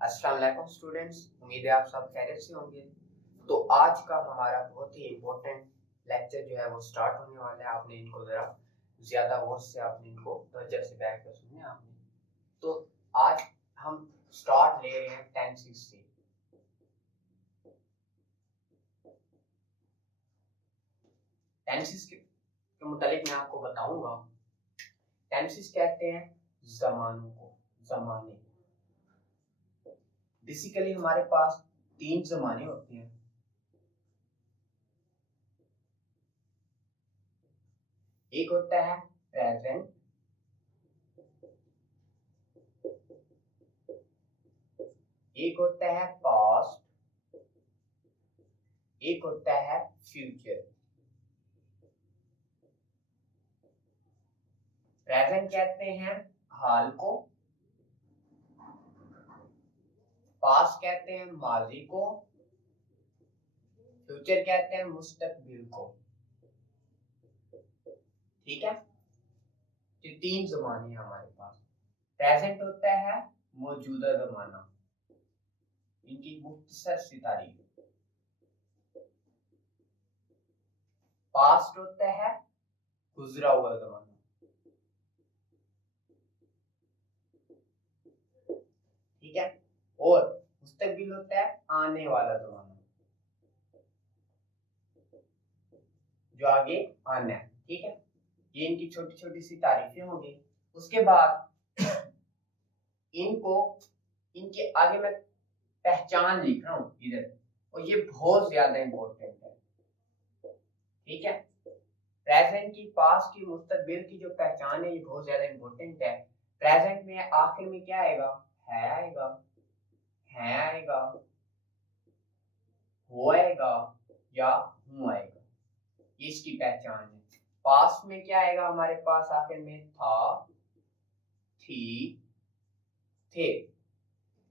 अस्सलाम वालेकुम स्टूडेंट्स, उम्मीद है आप सब खैरियत से होंगे। तो आज का हमारा बहुत ही इम्पोर्टेंट लेक्चर जो है वो स्टार्ट होने वाला है। आपने इनको ज़रा ज़्यादा गौर से आपने इनको तवज्जो से बैठ कर सुने आपने। तो आज हम स्टार्ट ले रहे हैं टेंसेस से। टेंसेस के मुतालिक मैं आपको बताऊंगा। टेंसेस कहते हैं ज़मानों को, ज़माने। बेसिकली हमारे पास 3 ज़माने होते हैं। एक होता है प्रेजेंट, एक होता है पास्ट, एक होता है फ्यूचर। प्रेजेंट कहते हैं हाल को, पास्ट कहते हैं माजी को, फ्यूचर कहते हैं मुस्तकबिल को। ठीक है, ये 3 जमाने हैं हमारे पास। प्रेजेंट होता है मौजूदा जमाना, इनकी मुख्तसर सी तारीख। पास्ट होता है गुजरा हुआ जमाना। ठीक है, और मुस्तकबिल होता है आने वाला जमाना, जो आगे आना है। ठीक है, ये इनकी छोटी छोटी सी तारीफें होंगी। उसके बाद इनको, इनके आगे मैं पहचान लिख रहा हूं इधर, और ये बहुत ज्यादा इंपॉर्टेंट है। ठीक है, प्रेजेंट की, पास्ट की, मुस्तकबिल की जो पहचान है ये बहुत ज्यादा इंपॉर्टेंट है। प्रेजेंट में आखिर में क्या आएगा? है आएगा, है आएगा, हो आएगा या हूं आएगा, ये इसकी पहचान है। पास्ट में क्या आएगा हमारे पास? आखिर में था, थी, थे,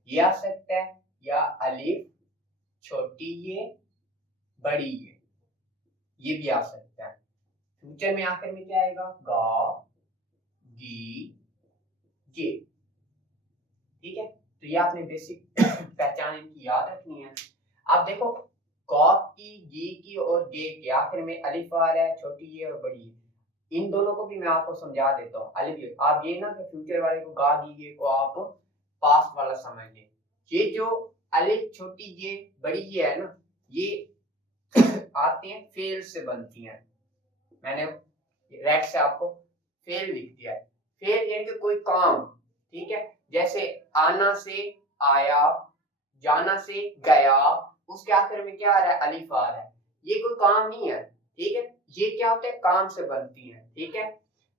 ये आ सकता है, या अलिफ, छोटी ये, बड़ी ये भी आ सकता है। फ्यूचर में आखिर में क्या आएगा? गा, गी, गे। ठीक है, तो ये आपने बेसिक पहचान इनकी याद रखनी है। आप देखो, गा की, गी की और गे के आखिर में अलिफ आ रहा है, छोटी ये और बड़ी ये। इन दोनों को भी मैं आपको समझा देता हूँ। अलिफ, आप ये ना कि फ्यूचर वाले को, गा गी गे को आप पास्ट वाला समझिए। ये जो अलिफ, छोटी ये, बड़ी ये है ना, ये आते हैं, फेल से बनती हैं। मैंने रेड से आपको फेल लिख दिया है। फेल यानी कि कोई काम। ठीक है, जैसे आना से आया, जाना से गया, उसके आखिर में क्या आ रहा है? अलिफ आ रहा है। ये कोई काम नहीं है। ठीक है, ये क्या होता है? काम से बनती है। ठीक है,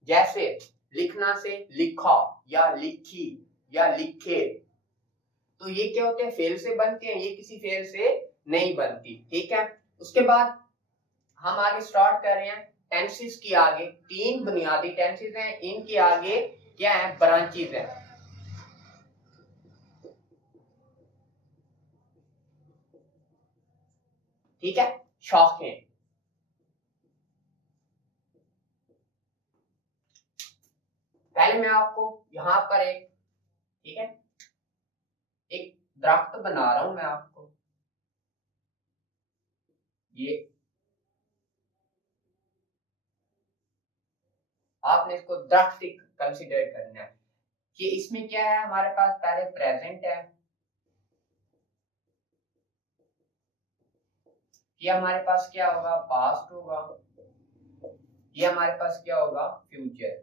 जैसे लिखना से लिखा, या लिखी, या लिखे, तो ये क्या होते हैं? फेल से बनते हैं। ये किसी फेल से नहीं बनती। ठीक है, उसके बाद हम आगे स्टार्ट कर रहे हैं टेंसेस की। आगे 3 बुनियादी टेंसेस हैं, इनके आगे क्या है? ब्रांचेस हैं। ठीक है, शाखें। पहले मैं आपको यहां पर एक, ठीक है, एक दरख्त बना रहा हूं मैं आपको। ये आपने इसको दरख्त कंसीडर करना है कि इसमें क्या है हमारे पास? पहले प्रेजेंट है, ये हमारे पास क्या होगा? पास्ट होगा, ये हमारे पास क्या होगा? फ्यूचर।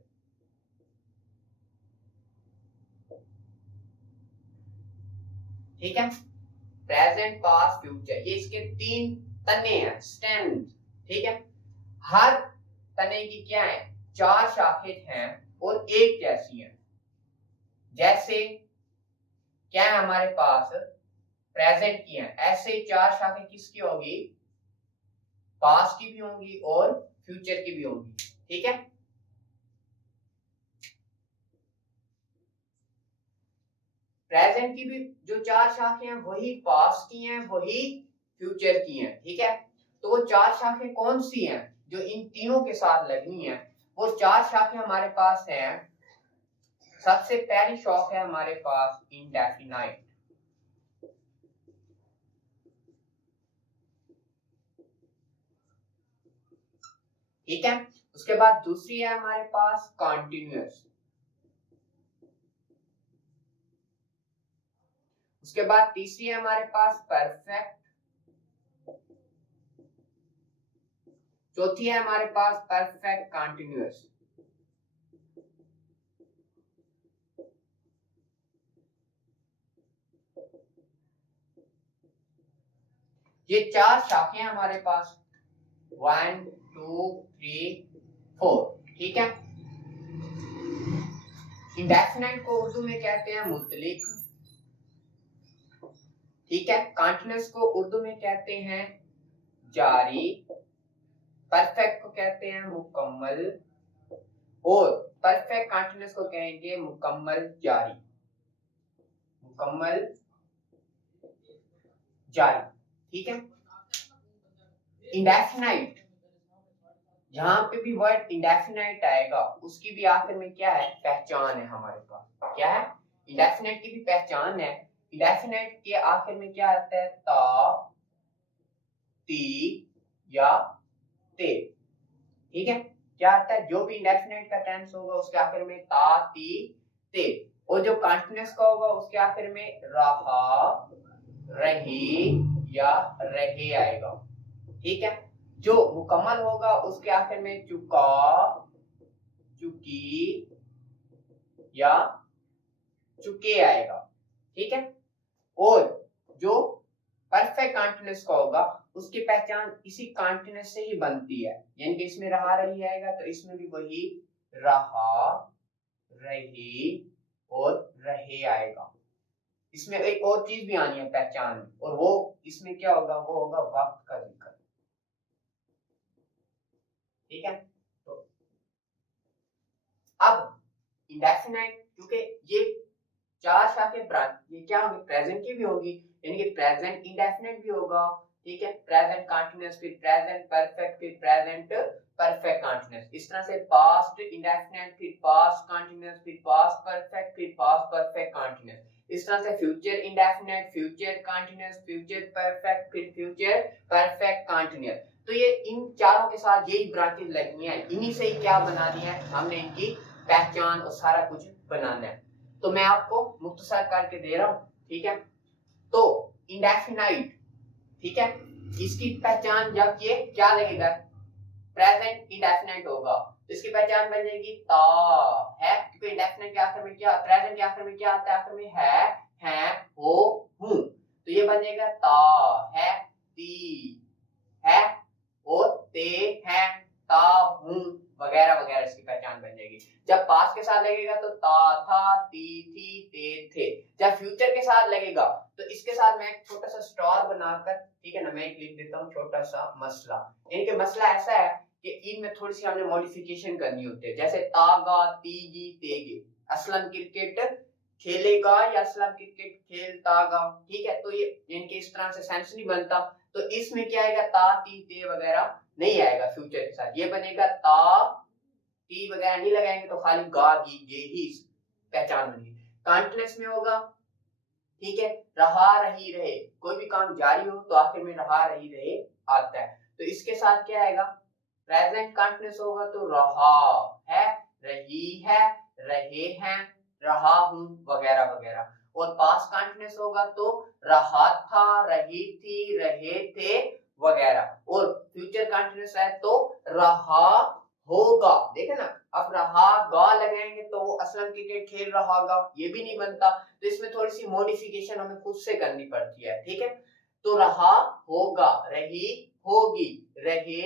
ठीक है, प्रेजेंट, पास्ट, फ्यूचर, ये इसके 3 तने हैं, स्टेम। ठीक है, हर तने की क्या है? 4 शाखें हैं और एक कैसी है। जैसे क्या है हमारे पास? प्रेजेंट की है, ऐसे 4 शाखें किसकी होगी? पास्ट की भी होंगी और फ्यूचर की भी होंगी। ठीक है, प्रेजेंट की भी जो 4 शाखें हैं वही पास्ट की हैं, वही फ्यूचर की हैं। ठीक है, तो वो 4 शाखें कौन सी हैं जो इन तीनों के साथ लगी हैं? वो 4 शाखें हमारे पास हैं। सबसे पहली शौक है हमारे पास इंडेफिनाइट। ठीक है। उसके बाद दूसरी है हमारे पास कॉन्टिन्यूअस। उसके बाद तीसरी है हमारे पास परफेक्ट। चौथी है हमारे पास परफेक्ट कॉन्टिन्यूअस। ये 4 शाखें हमारे पास 1 2 3 4। ठीक है। इंडेफिनाइट को उर्दू में कहते हैं मुतलिक। ठीक है। कॉन्टिन्यूअस को उर्दू में कहते हैं जारी। परफेक्ट को कहते हैं मुकम्मल और परफेक्ट कॉन्टिन्यूअस को कहेंगे मुकम्मल जारी। मुकम्मल जारी। ठीक है। इंडेफिनाइट, जहां पे भी वर्ड इंडेफिनाइट आएगा उसकी भी आखिर में क्या है, पहचान है हमारे पास। क्या है? इंडेफिनाइट की भी पहचान है। इंडेफिनाइट के आखिर में क्या आता है, ता, ती या ते। ठीक है। क्या आता है, जो भी इंडेफिनाइट का टेंस होगा उसके आखिर में ता, ती, ते। और जो कॉन्टिन्यूअस का होगा उसके आखिर में रहा, रही या रहे आएगा। ठीक है। जो मुकम्मल होगा उसके आखिर में चुका, चुकी या चुके आएगा। ठीक है। और जो परफेक्ट कॉन्टिन्यूअस का होगा उसकी पहचान इसी कॉन्टिन्यूअस से ही बनती है, यानी कि इसमें रहा रही आएगा तो इसमें भी वही रहा, रही और रहे आएगा। इसमें एक और चीज भी आनी है पहचान में, और वो इसमें क्या होगा, वो होगा वक्त का जिक्र। ठीक है। तो अब इंडेफिनाइट, क्योंकि ये 4 शाखें ये क्या होगी, प्रेजेंट की भी होगी, यानी कि प्रेजेंट इंडेफिनाइट भी होगा। ठीक है। प्रेजेंट कंटीन्यूअस, फिर प्रेजेंट परफेक्ट, फिर प्रेजेंट परफेक्ट कंटीन्यूअस। इस तरह से पास्ट इंडेफिनाइट, फिर पास्ट कंटीन्यूअस, फिर पास्ट परफेक्ट, फिर पास्ट परफेक्ट कंटीन्यूअस। इस तरह से future indefinite, future continuous, future perfect, फिर फ्यूचर परफेक्ट कंटीन्यूअस। तो ये इन चारों के साथ यही ब्रांचेस लगनी है, इन्हीं से ही क्या बनानी है, हमने इनकी पहचान और सारा कुछ बनाना है। तो मैं आपको मुख्तसर करके दे रहा हूं। ठीक है। तो इंडेफिनाइट, ठीक है, इसकी पहचान जब ये क्या लगेगा, प्रेजेंट इंडेफिनाइट होगा तो इसकी पहचान बन जाएगी ता है, क्योंकि इंडेफिनाइट के आखिर में क्या, प्रेजेंट के आखिर में क्या आता है, आखिर में है, हो, हूं। तो ये बन जाएगा ता है, ती है और ते है, ता, हूं वगैरह वगैरह, इसकी पहचान बन जाएगी। जब पास्ट के साथ लगेगा तो ता, था, ती, थी, ते, थे। जब फ्यूचर के साथ लगेगा तो इसके साथ मैं एक छोटा सा स्टार बनाकर, ठीक है ना, मैं एक लिख देता हूँ छोटा सा मसला। यानी कि मसला ऐसा है कि इनमें थोड़ी सी हमने मॉडिफिकेशन करनी होती है, जैसे तागा, तीगी, तेगे। असलम क्रिकेट खेलेगा या असलम क्रिकेट खेलतागा। ठीक है। तो ये इनके इस तरह से सेंस नहीं बनता, तो इसमें क्या आएगा, ता, ती, ते वगैरह नहीं आएगा फ्यूचर के साथ। ये बनेगा ता, ती वगैरह नहीं लगाएंगे तो खाली गा, गी, गे ही पहचान बनेगी। कॉन्टिन्यूअस में होगा, ठीक है, रहा, रही, रहे। कोई भी काम जारी हो तो आखिर में रहा, रही, रहे आता है। तो इसके साथ क्या आएगा, प्रेजेंट कंटिन्यूअस होगा तो रहा है, रही है, रहे हैं, रहा हूं वगैरह वगैरह। और पास्ट कंटिन्यूअस होगा तो रहा था, रही थी, रहे थे वगैरह। और फ्यूचर कंटिन्यूअस है तो रहा होगा। देखे ना, अब रहा गा लगाएंगे तो वो असलम क्रिकेट खेल रहा गा, ये भी नहीं बनता। तो इसमें थोड़ी सी मॉडिफिकेशन हमें खुद से करनी पड़ती है। ठीक है। तो रहा होगा, रही होगी, रहे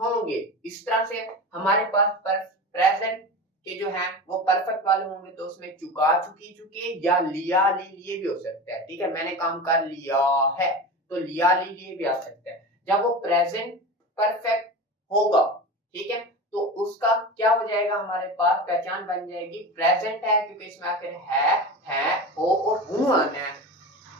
होंगे। इस तरह से हमारे पास प्रेजेंट के जो है वो परफेक्ट वाले होंगे तो उसमें चुका, चुकी, चुके या लिया, ली, लिए भी हो सकता है। ठीक है। मैंने काम कर लिया है तो लिया, ली, लिए भी आ सकता है। जब वो प्रेजेंट परफेक्ट होगा, ठीक है, तो उसका क्या हो जाएगा, हमारे पास पहचान बन जाएगी प्रेजेंट है क्योंकि इसमें आखिर है, हो और हूं आना है।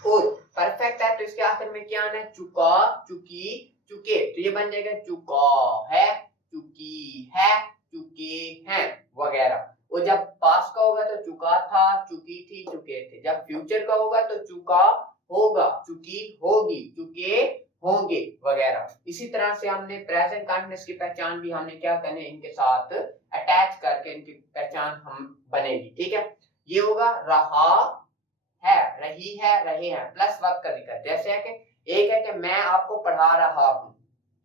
और परफेक्ट है तो इसके आखिर में क्या आना है, चुका, चुकी, चुके। तो ये बन जाएगा चुका है, चुकी है, चुके हैं वगैरह। और जब पास्ट का होगा तो चुका था, चुकी थी, चुके थे। जब फ्यूचर का होगा तो चुका होगा, चुकी होगी, चुके होंगे वगैरह। इसी तरह से हमने प्रेजेंट कंटिन्यूअस की पहचान भी हमने क्या करनी है, इनके साथ अटैच करके इनकी पहचान हम बनेगी। ठीक है, ये होगा रहा है, रही है, रहे हैं प्लस वक्त का जिक्र। जैसे है कि एक है कि मैं आपको पढ़ा रहा हूँ,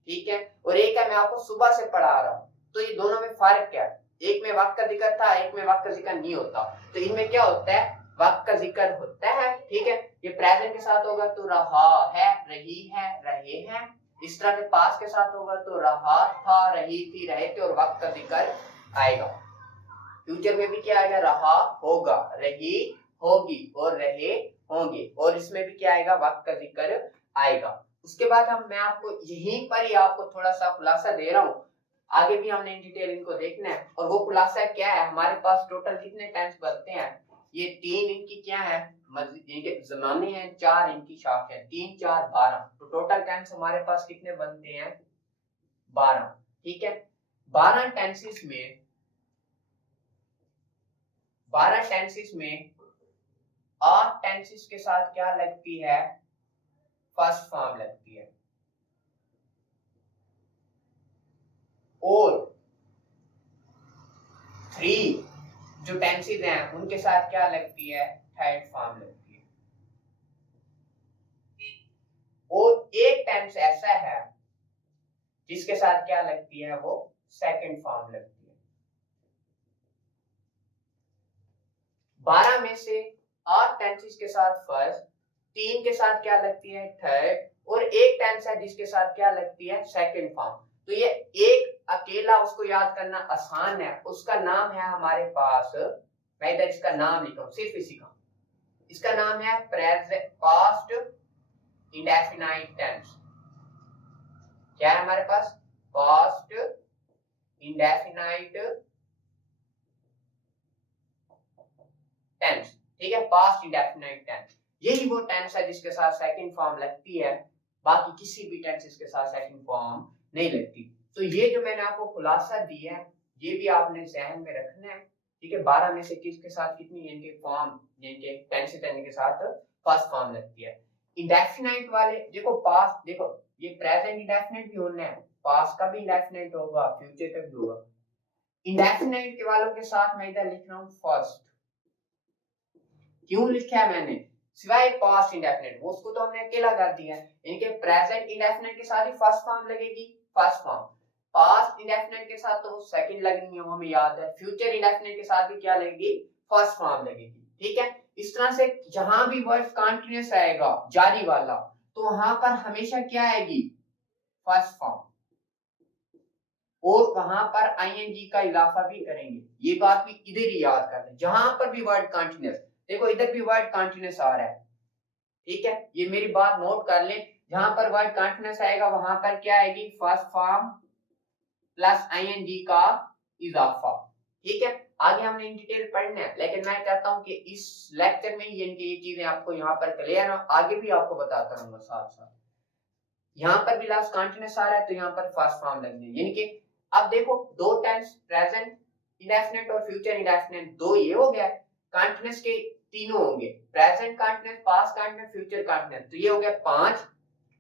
ठीक है, और एक है मैं आपको सुबह से पढ़ा रहा हूँ। तो ये दोनों में फर्क क्या है, एक में वक्त का जिक्र था, एक में वक्त का जिक्र नहीं होता। तो इनमें क्या होता है, वक्त का जिक्र होता है। ठीक है, ये प्रेजेंट के साथ होगा तो रहा है, रही है, रहे हैं। इस तरह के पास के साथ होगा तो रहा था, रही थी, रहे थे, और वक्त का जिक्र आएगा। फ्यूचर में भी क्या आएगा, रहा होगा, रही होगी, और रहे होंगे, और इसमें भी क्या आएगा, वक्त का जिक्र आएगा। उसके बाद मैं आपको यहीं पर ही आपको थोड़ा सा खुलासा दे रहा हूँ, आगे भी हमने इन डिटेल इनको देखना है। और वो खुलासा क्या है, हमारे पास टोटल कितने टेंस बनते हैं, ये 3 इनकी क्या है, इनके जमाने हैं, 4 इनकी शाख है, 3 4 12। तो टोटल टेंस हमारे पास कितने बनते हैं, 12। ठीक है, 12 टेंसेस में 8 टेंसेस के साथ क्या लगती है, फर्स्ट फॉर्म लगती है, और 3 जो टेंसेस हैं उनके साथ क्या लगती है, थर्ड फॉर्म लगती है। और एक टेंस ऐसा है जिसके साथ क्या लगती है, वो सेकंड फॉर्म लगती है। 12 में से 8 टेंसेस के साथ फर्स्ट, 3 के साथ क्या लगती है, थर्ड, और एक टेंस है जिसके साथ क्या लगती है, सेकंड फॉर्म। तो ये एक अकेला उसको याद करना आसान है, उसका नाम है हमारे पास, मैं इधर इसका नाम लिखा हूं, सिर्फ इसी का, इसका नाम है पास्ट इंडेफिनाइट टेंस। क्या है हमारे पास, पास्ट इंडेफिनाइट टेंस। ठीक है, पास्ट इंडेफिनाइट टेंस, यही वो टेंस है जिसके साथ सेकंड फॉर्म लगती है, बाकी किसी भी टेंसेस के साथ सेकंड फॉर्म नहीं लगती। तो ये जो मैंने आपको खुलासा दिया है, ये भी आपने ध्यान में रखना है। ठीक है, 12 में से किसके साथ कितनी इनके फॉर्म, इनके टेंसेस के साथ फर्स्ट फॉर्म लगती है। इंडेफिनाइट वाले देखो, पास्ट देखो, ये प्रेजेंट इंडेफिनाइट भी होना है, पास्ट का भी इंडेफिनाइट होगा, फ्यूचर का भी होगा। इंडेफिनाइट के वालों के साथ मैं इधर लिख रहा हूं फर्स्ट। क्यों लिखा है मैंने, सिवाय पास्ट इंडेफिनिट, वो उसको तो हमने अकेला कर दिया है। इनके प्रेजेंट इंडेफिनिट के साथ ही फर्स्ट फॉर्म लगेगी, फर्स्ट फॉर्म। पास्ट इंडेफिनिट के साथ तो सेकंड लगनी है, वो हमें याद है। फ्यूचर इंडेफिनिट के साथ भी क्या लगेगी, फर्स्ट फॉर्म लगेगी। ठीक है, इस तरह से जहां भी वर्ड कंटीन्यूअस आएगा, जारी वाला, तो वहां पर हमेशा क्या आएगी, फर्स्ट फॉर्म, और वहां पर आईएनजी का इजाफा भी करेंगे। ये बात भी इधर ही याद करते हैं, जहां पर भी वर्ड कंटीन्यूअस, देखो इधर भी वर्ड कंटीन्यूअस आ रहा है। ठीक है, ये मेरी बात नोट कर ले, जहां पर वर्ड कंटीन्यूअस आएगा वहां पर क्या आएगी, फर्स्ट फॉर्म प्लस आईएनजी का इजाफा। ठीक है, आगे हमने इन डिटेल पढ़ना है, लेकिन मैं चाहता हूं कि इस लेक्चर में ही इनकी ये चीजें आपको यहाँ पर क्लियर हो, आगे भी आपको बताता रहूंगा साथ साथ। यहाँ पर भी लास्ट कंटीन्यूअस आ रहा है तो यहाँ पर फर्स्ट फॉर्म लगनी है, यानी कि अब देखो दो टेंस, प्रेजेंट इंडेफिनिट और फ्यूचर इंडेफिनिट, दो ये हो गया, कंटीन्यूअस के तीनों होंगे, present continuous, past continuous, future continuous, तो ये हो गया 5।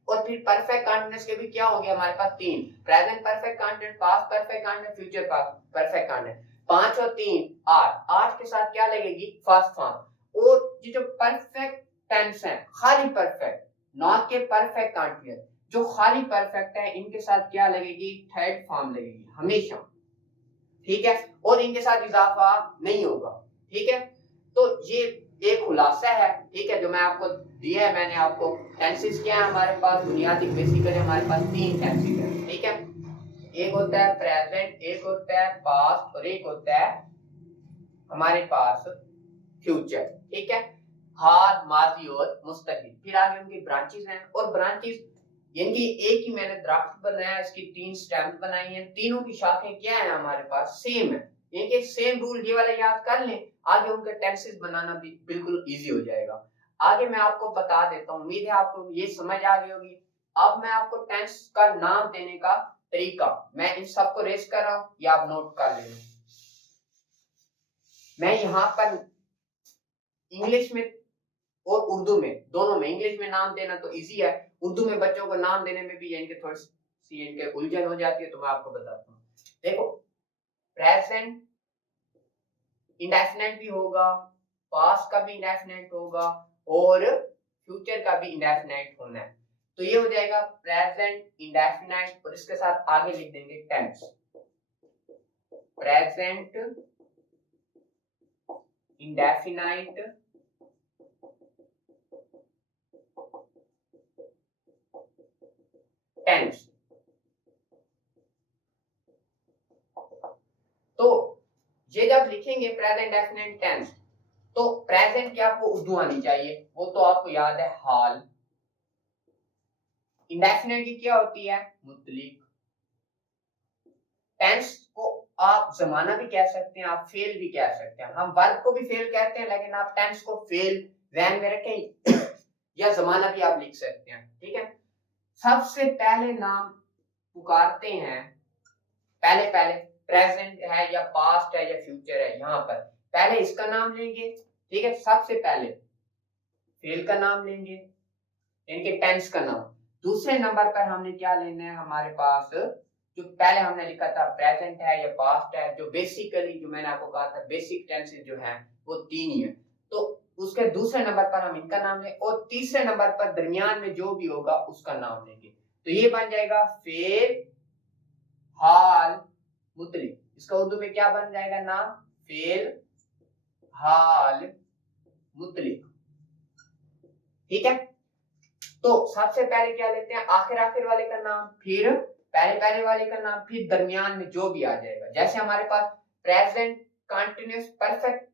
और फिर परफेक्ट कंटीन्यूअस के भी क्या हो गया हमारे पास 3, present perfect continuous, past perfect continuous, future perfect continuous, 5 और 3 8, 8 के साथ क्या लगेगी, फर्स्ट फॉर्म। और ये जो परफेक्ट टेंस है, खाली परफेक्ट, नॉट के परफेक्ट कंटीन्यूअस, जो खाली परफेक्ट है, इनके साथ क्या लगेगी, थर्ड फॉर्म लगेगी हमेशा। ठीक है, और इनके साथ इजाफा नहीं होगा। ठीक है, तो ये एक खुलासा है। ठीक है, जो मैं आपको दिया है, मैंने आपको टेंसेस क्या है हमारे पास, बुनियादी बेसिकली हमारे पास 3 टेंसेस है। ठीक है, एक होता है प्रेजेंट, एक होता है पास्ट, और एक होता है हमारे पास फ्यूचर। ठीक है, हाल, माजी और मुस्तकबिल। फिर आगे उनकी ब्रांचेस हैं, और ब्रांचेस यानी एक ही मैंने दरख्त बनाया, इसकी 3 स्टेम बनाई हैं, तीनों की शाखें क्या है हमारे पास, सेम है, यानी सेम रूल ये वाला याद कर लें, आगे उनके टेंसेस बनाना भी बिल्कुल इजी हो जाएगा। आगे मैं आपको बता देता हूँ, उम्मीद है आपको ये समझ आ गई होगी। अब मैं आपको टेंस का नाम देने का तरीका, मैं इन सबको रेस कर रहा हूँ, ये आप नोट कर लेना। मैं यहाँ पर इंग्लिश में और उर्दू में, दोनों में, इंग्लिश में नाम देना तो इजी है, उर्दू में बच्चों को नाम देने में भी इनके थोड़ी सी इनके उलझन हो जाती है, तो मैं आपको बताता हूँ। देखो प्रेजेंट इंडेफिनेट भी होगा, पास्ट का भी इंडेफिनेट होगा और फ्यूचर का भी इंडेफिनेट होना है। तो ये हो जाएगा प्रेजेंट इंडेफिनेट और इसके साथ आगे लिख देंगे टेंस। Present indefinite tense. तो ये जब लिखेंगे प्रेजेंट डेफिनेट टेंस, तो प्रेजेंट की आपको उर्दू आनी चाहिए, वो तो आपको याद है हाल। इंडेफिनेट की क्या होती है? मुतलिक। टेंस को आप जमाना भी कह सकते हैं, आप फेल भी कह सकते हैं। हम वर्ब को भी फेल कहते हैं, लेकिन आप टेंस को फेल ध्यान में रखें या जमाना भी आप लिख सकते हैं, ठीक है। सबसे पहले नाम पुकारते हैं, पहले पहले प्रेजेंट है या पास्ट है या फ्यूचर है, यहाँ पर पहले इसका नाम लेंगे, ठीक है। सबसे पहले फेल का नाम लेंगे, इनके टेंस का नाम। दूसरे नंबर पर हमने क्या लेना है, हमारे पास जो पहले हमने लिखा था प्रेजेंट है या पास्ट है, जो बेसिकली जो मैंने आपको कहा था बेसिक टेंसेस जो है वो 3 ही है, तो उसके दूसरे नंबर पर हम इनका नाम लें और तीसरे नंबर पर दरमियान में जो भी होगा उसका नाम लेंगे। तो ये बन जाएगा फेल हाल मुतलिक। इसका उर्दू में क्या बन जाएगा नाम? फेल हाल मुतलिक, ठीक है। तो सबसे पहले क्या लेते हैं? आखिर आखिर वाले का नाम, फिर पहले पहले वाले का नाम, फिर दरमियान में जो भी आ जाएगा। जैसे हमारे पास present continuous perfect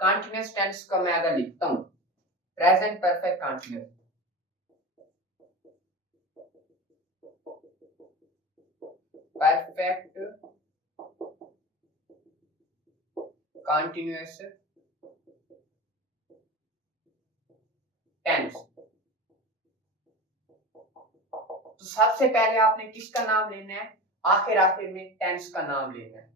continuous tense का मैं अगर लिखता हूं, present perfect continuous, perfect continuous tense, तो सबसे पहले आपने किसका नाम लेना है? आखिर आखिर में टेंस का नाम लेना है।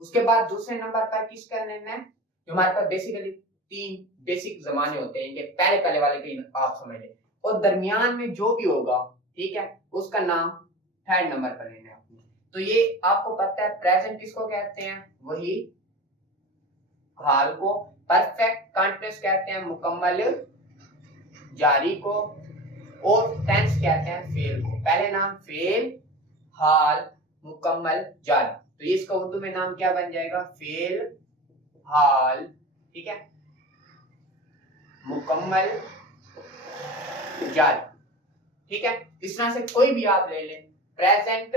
उसके बाद दूसरे नंबर पर किसका लेना है? जो हमारे पास बेसिकली 3 बेसिक जमाने होते हैं, इनके पहले पहले वाले के आप समझ लें, और दरमियान में जो भी होगा, ठीक है, उसका नाम थर्ड नंबर पर लेना है आपने। तो ये आपको पता है प्रेजेंट किसको कहते हैं? वही हाल को। परफेक्ट कंटीन्यूअस कहते हैं मुकम्मल जारी को, और टेंस कहते हैं फेल को। पहले नाम फेल हाल मुकम्मल जारी, तो ये इसका उर्दू में नाम क्या बन जाएगा? फेल हाल, ठीक है, मुकम्मल जारी, ठीक है। इस तरह से कोई भी आप ले लें, प्रेजेंट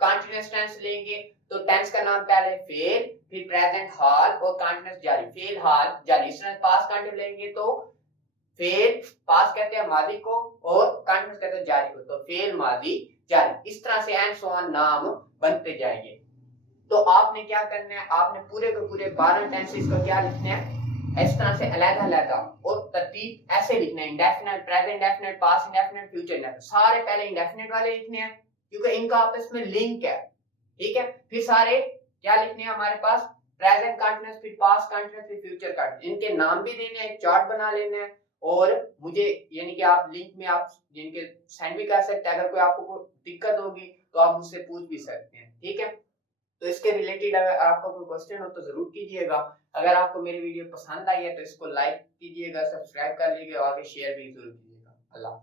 कंटीन्यूअस टेंस लेंगे तो टेंस का नाम पहले फेल, फिर प्रेजेंट हाल और कंटीन्यूअस जारी, फेल हाल जारी। इस तरह पास्ट कंटीन्यूअस लेंगे तो फेल पास्ट कहते हैं माजी को और कंटीन्यूअस कहते हैं जारी को, तो फेल माजी जारी। इस तरह से एंड सो ऑन नाम बनते जाएंगे। तो आपने क्या करना है? आपने पूरे के पूरे 12 टेंसेस को क्या लिखना है? इस तरह से अलग-अलग और तरतीब ऐसे लिखना है, indefinite, present indefinite, past indefinite, future indefinite. सारे पहले इंडेफिनिट वाले लिखने हैं क्योंकि इनका आपस में लिंक है, ठीक है। फिर सारे क्या लिखने हैं हमारे पास? प्रेजेंट कंटीन्यूअस, फिर पास्ट कंटीन्यूअस, फिर फ्यूचर कंटीन्यूअस। इनके नाम भी देने हैं, एक चार्ट बना लेना है और मुझे यानी कि आप लिंक में आप जिनके सेंड भी कर सकते हैं। अगर कोई आपको कोई दिक्कत होगी तो आप मुझसे पूछ भी सकते हैं, ठीक है। तो इसके रिलेटेड अगर आपका कोई क्वेश्चन हो तो जरूर कीजिएगा। अगर आपको मेरी वीडियो पसंद आई है तो इसको लाइक कीजिएगा, सब्सक्राइब कर लीजिएगा और आगे शेयर भी जरूर कीजिएगा। अल्लाह।